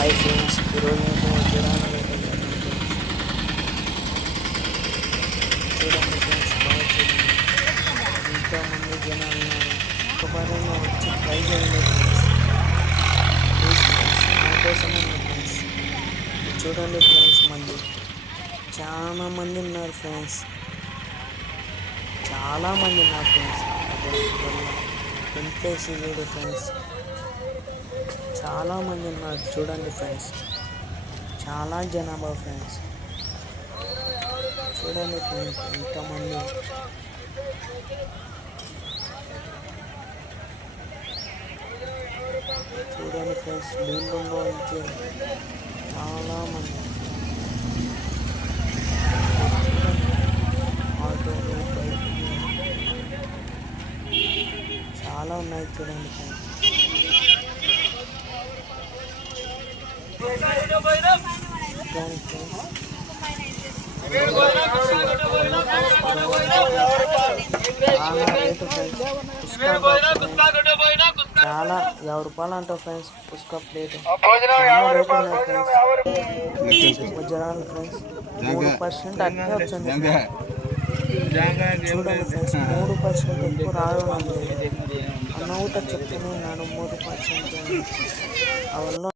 Hi friends ఈరోజు నేను కిరాణా చూడండి ఫ్రెండ్స్ బాగా చూడండి ఎంతోమంది జనాలు ఉన్నారు ఒకసారైనా వచ్చి ట్రై చేయండి ఫ్రెండ్స్ ప్లీజ్ ఫ్రెండ్స్ నా ఫ్రెండ్స్ చూడండి ఫ్రెండ్స్ మంది చాలా మంది ఉన్నారు ఫ్రెండ్స్ చాలా మంది ఉన్నారు ఫ్రెండ్స్ ఎంత చూడు ఫ్రెండ్స్ చాలా మంది ఉన్నారు. చూడండి ఫ్రెండ్స్ చాలా జనాభా ఫ్రెండ్స్ చూడండి ఫ్రెండ్స్ ఎంతమంది చూడండి ఫ్రెండ్స్ నీళ్ళలో నుంచి చాలా మంది. ఆటోలు బైక్లు. చాలా ఉన్నాయి చూడండి ఫ్రెండ్స్ చూడండి ఫ్రెండ్స్ చాలా యాభై రూపాయలు అంటావు ఫ్రెండ్స్ పుష్క ప్లేట్ జనాలు ఫ్రెండ్స్ మూడు పర్సెంట్ అట్లే వచ్చింది చూడండి ఫ్రెండ్స్ మూడు పర్సెంట్ ఎక్కువ రాదు అన్న కూడా చెప్తూనే ఉన్నాను మూడు పర్సెంట్ అవన్నీ